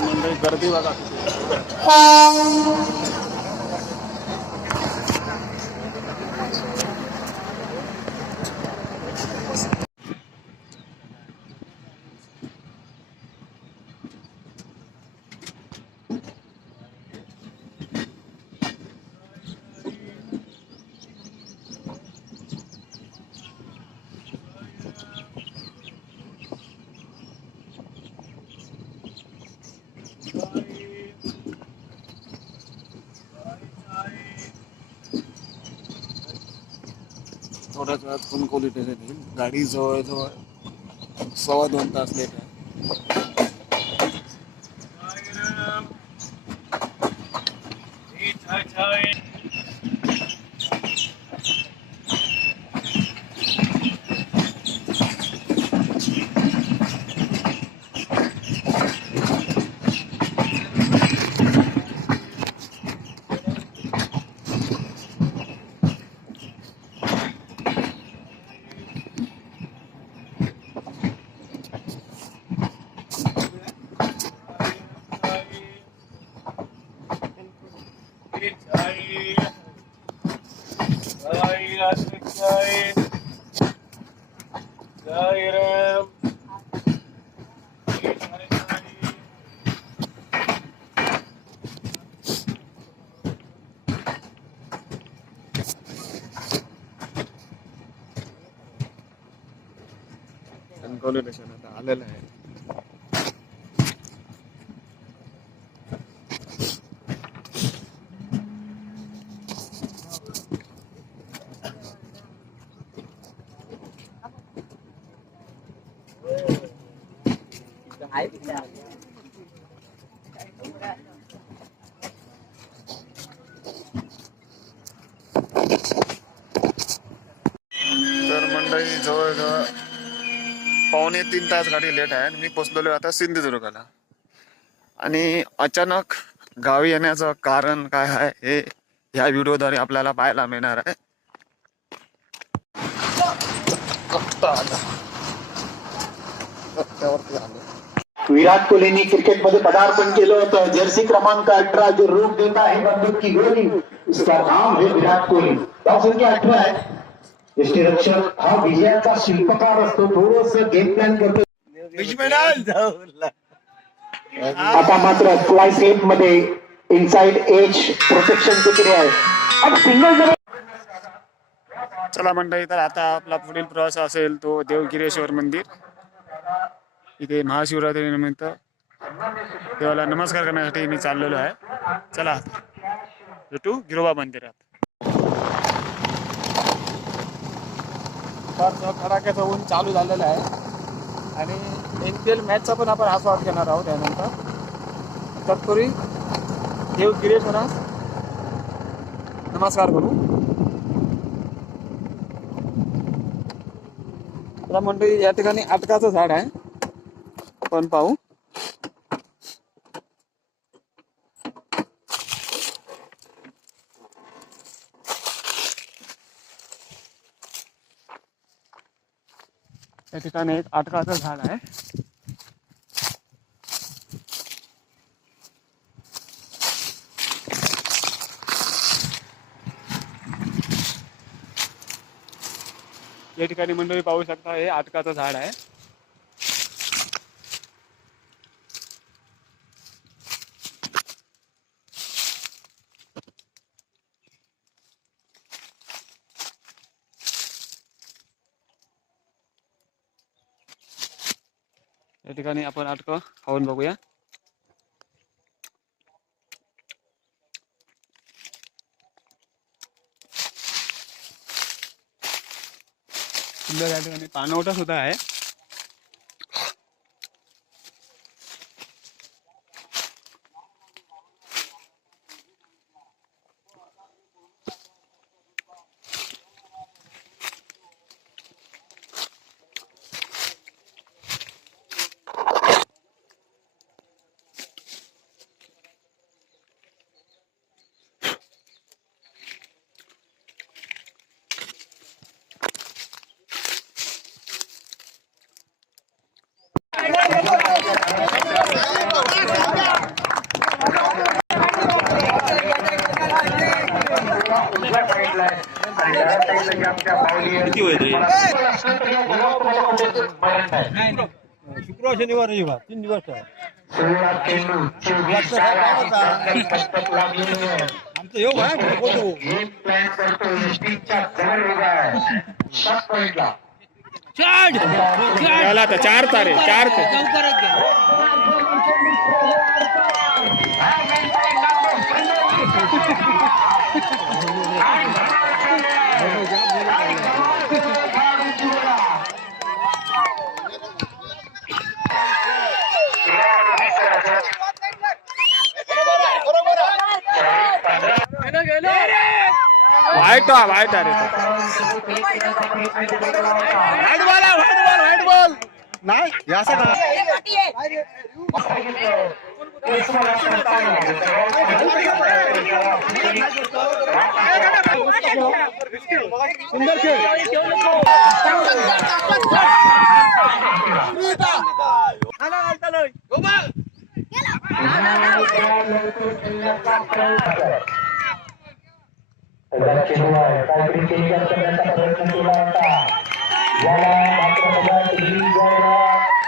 मंडळी गर्दी बघा. थोड्याच वेळात कणकवली ट्रेन येईल. गाडी जवळजवळ 2.25 तास लेट आहे. कणकवली स्टेशन आता आलेलं आहे. तर मंडळी जवळजवळ 2.25 तास गाडी लेट आहे. मी पोचलेलो आता सिंधुदुर्गला. आणि अचानक गावी येण्याचं कारण काय आहे हे ह्या व्हिडिओद्वारे आपल्याला पाहायला मिळणार आहे. विराट कोहलीने क्रिकेटमध्ये पदार्पण केलं होतं. जर्सी क्रमांक 18 जो रूप देता है बंदूक की गोली, उसका नाम है विराट कोहली. धाव संख्या 18 आहे. यष्टीरक्षक हा विजयाचा शिल्पकार असतो. थोडस गेम प्लॅन करतो. आता मात्र फ्लाय सेफ मध्ये इनसाइड एज प्रोटेक्शन केले आहे. अब सिंगल. चला मंडळी, तर आता आपला पुढील प्रवास असेल तो देवगिरेश्वर मंदिर. इथे महाशिवरात्री निमित्त देवाला नमस्कार करण्यासाठी मी चाललेलो आहे. चला भेटू गिरोबा मंदिरात. कडाक्याचं ऊन चालू झालेलं आहे आणि NPL मॅचचा पण आपण आस्वाद घेणार आहोत त्यानंतर. तत्पूर्वी देवगिरेश्वरास नमस्कार करू. तर मंडळी या ठिकाणी आटकाचं झाड आहे, आपण पाहू. या ठिकाणी एक आटकाचं झाड आहे. या ठिकाणी मंडळी पाहू शकता, हे आटकाचं झाड आहे. या ठिकाणी आपण आटक खाऊन बघूया. सुंदर या ठिकाणी पाणवठा सुद्धा आहे. किती होईल रे? शुक्रवार शनिवार रविवार 3 दिवस आहे. आमचं योग आहे याला आता 4 तारे 4 ते वाईट वाईट अरे व्हाईट बॉल नाही याचा सुंदर खेळ काहीतरी चेंज करण्याचा प्रयत्न केला होता याला मात्र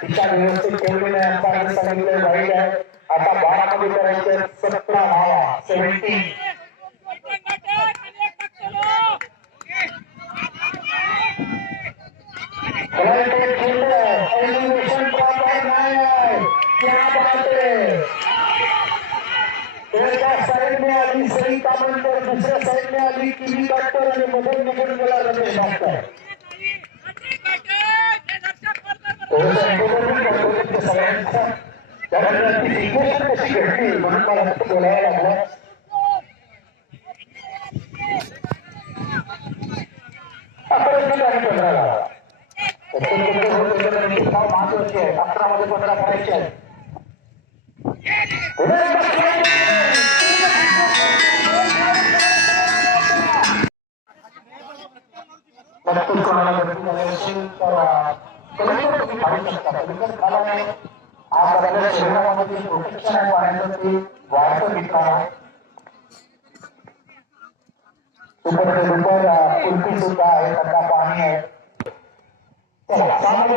दिशा व्यवस्थित ठेवलेले अंपायरने सांगितले वाईट आहे आता 12 मध्ये करायचे 17 धावा 17 एलिमिनेशन प्रॉपर नाही आहे क्या बात है एका साइड में आली सही तामणकर दुसऱ्या साइड में आली किवी डॉक्टर आणि मधून निघून गेला रमेश डॉक्टर सगळ्यांचा त्यानंतर सिच्युएशन कशी घडली म्हणून मला फक्त बोलायला लागलं महत्वाचे आहे 11 मध्ये 15 करायचे आहे आपल्या शहरामध्ये प्रोटेक्शन आहे पाण्यासाठी वाढतं मित्रांनो कुल्फी सुद्धा आहे थंडा पाणी आहे चला सामने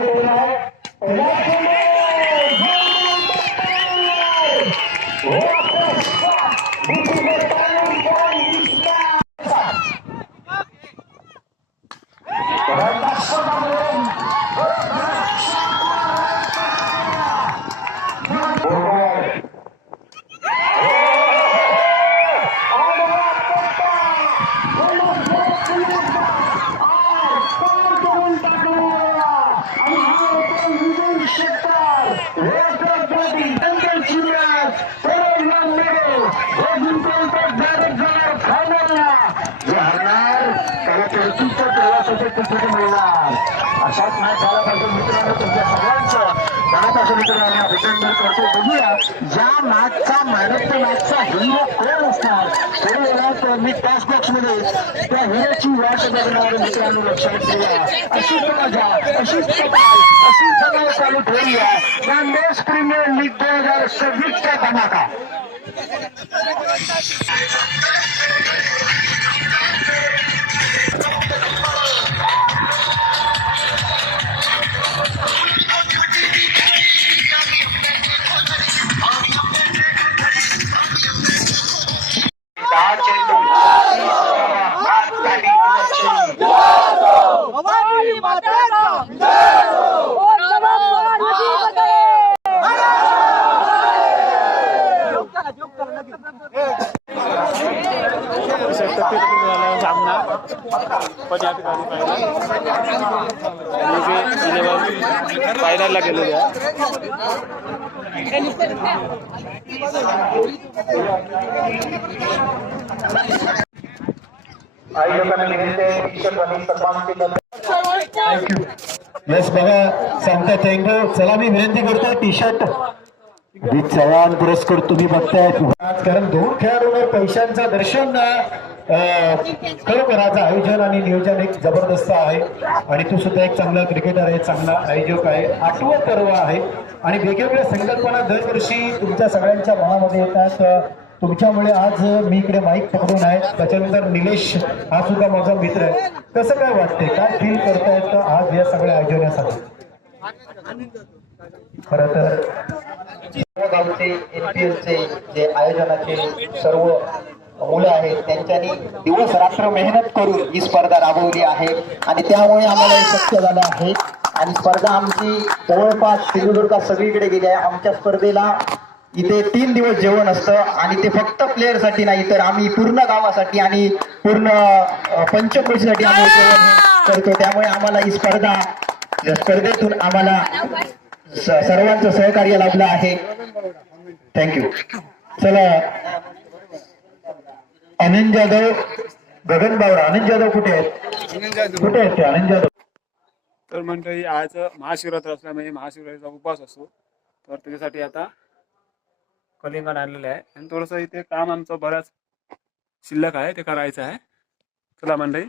अशाच मॅच झाला पाहिजे मित्रांनो तुमच्या सगळ्यांचं मनापासून मित्रांनो अभिनंदन करतो बघूया ज्या मॅचचा मॅन ऑफ द मॅचचा हिरो कोण असणार थोड्या वेळात मी टॉस बॉक्स मध्ये त्या हिरोची वाट बघणार मित्रांनो लक्षात ठेवा अशीच मजा अशीच कमाल अशीच धमाल चालू ठेवूया नांदेड प्रीमियर लीग 2026 चा धमाका सामना पण या ठिकाणी फायनलला गेलेले आहे यस बघा सांगता थँक्यू चला मी विनंती करतो टी शर्ट चव्हाण पुरस्कार तुम्ही बघताय कारण 2 खेळाडूंवर पैशांचं दर्शन खरोखराचं आयोजन आणि नियोजन एक जबरदस्त आहे आणि तो सुद्धा एक चांगला क्रिकेटर आहे चांगला आयोजक आहे 8वं पर्व आहे आणि वेगवेगळ्या संकल्पना दरवर्षी तुमच्या सगळ्यांच्या मनामध्ये येतात तुमच्यामुळे आज मी इकडे माईक पकडून आहे. त्याच्यानंतर निलेश हा सुद्धा माझा मित्र आहे. कसं काय वाटते, काय फील करतायत आज या सगळ्या आयोजनासाठी? खरं तर गावचे एनपीएलचे जे आयोजनाचे सर्व मुलं आहेत त्यांच्यानी दिवस रात्र मेहनत करून ही स्पर्धा राबवली आहे आणि त्यामुळे आम्हाला हे शक्य झालं आहे. आणि स्पर्धा आमची जवळपास सिंधुदुर्गात सगळीकडे गेली आहे. आमच्या स्पर्धेला इथे 3 दिवस जेवण असतं आणि ते फक्त प्लेअरसाठी नाही तर आम्ही पूर्ण गावासाठी आणि पूर्ण पंचक्रोशीसाठी आम्ही जेवण करतो. त्यामुळे आम्हाला ही स्पर्धेतून आम्हाला सर्वांचं सहकार्य लाभलं आहे. थँक्यू. चला आनंद जाधव, गगन बावरा. आनंद जाधव कुठे आहेत? कुठे आहेत ते आनंद जाधव? तर मंडळी आज महाशिवरात्र असल्यामुळे महाशिवरात्रीचा उपवास असतो, तर त्याच्यासाठी आता कलिंगड आणलेलं आहे आणि थोडंसं इथे काम आमचं बऱ्याच शिल्लक आहे ते करायचं आहे. चला मंडळी